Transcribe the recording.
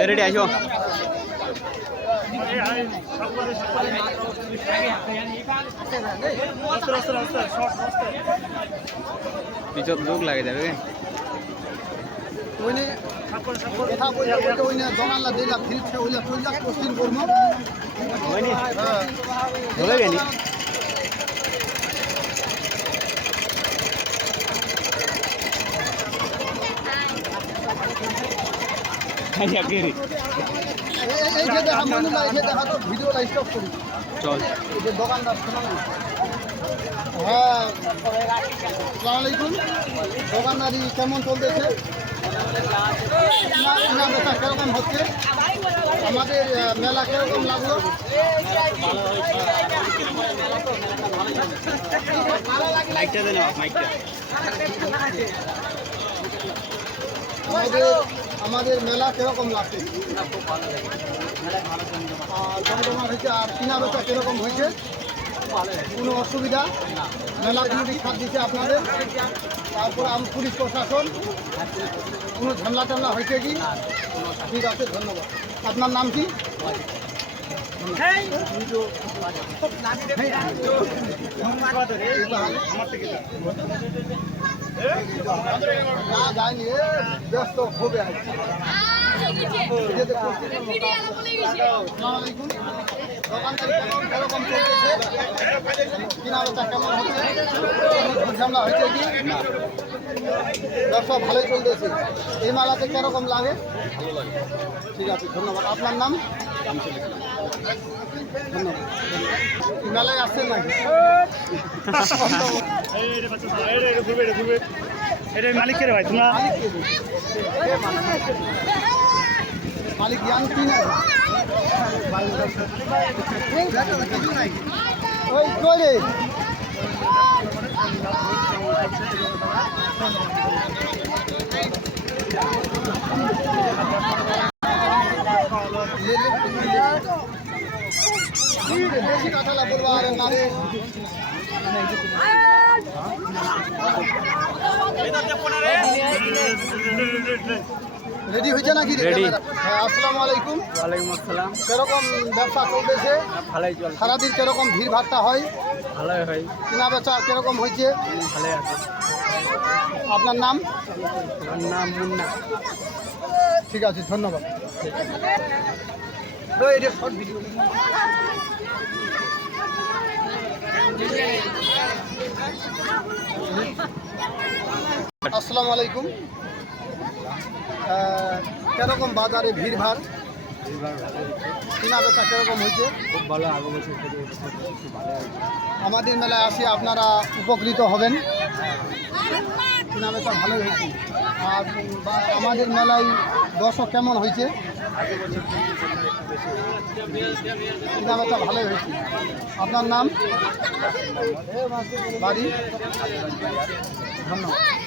ready আসো পিছত লোক লাগে যাবে ধরে গেলি চল দোকানদার হ্যাঁ আসসালামু আলাইকুম দোকানদারি কেমন চলতেছে বেচা কিরকম হচ্ছে আমাদের মেলা কিরকম লাগলো আমাদের মেলা কিরকম লাগছে জমজমা হয়েছে আর কিনা বেচা কিরকম হয়েছে কোনো অসুবিধা মেলা কমিটি সাথ দিচ্ছে আপনাদের তারপর পুলিশ প্রশাসন কোনো ঝামেলা টামলা হয়েছে কি ঠিক আছে ধন্যবাদ আপনার নাম কি না যায়নি ব্যস্ত হবে দোকানদারি কেরকম চলতেছে কিনা বেচা কেমন হচ্ছে ঝামেলা হয়েছে কি ব্যবসা ভালোই চলতেছে এই মেলাতে কিরকম লাগে ঠিক আছে ধন্যবাদ আপনার নাম ধন্যবাদ মেলায় আসছেন নাকি মালিকের ভাই তোমরা মালিক জ্ঞান কি না ওই করে বেশি কথা বলবো আর না রে রেডি হয়েছে নাকি হ্যাঁ আসসালামু আলাইকুম ওয়ালাইকুম আসসালাম কিরকম ব্যবসা চলতেছে ভালোই চল সারাদিন কিরকম ভিড় ভাট্টা হয় ভালোই হয় কিনা বেচা কিরকম হয়েছে ভালোই আছে আপনার নাম আমার নাম মুন্না ঠিক আছে ধন্যবাদ এটা শর্ট ভিডিও আসসালামু আলাইকুম কিরকম বাজারে ভিড় ভাড় কিনা বেচা কিরকম হয়েছে খুব ভালো আগে বছর আমাদের মেলায় আসি আপনারা উপকৃত হবেন কিনা বেচা ভালোই হয়েছে আর আমাদের মেলায় দর্শক কেমন হয়েছে কিনা বেচা ভালোই হয়েছে আপনার নাম বাড়ি ধন্যবাদ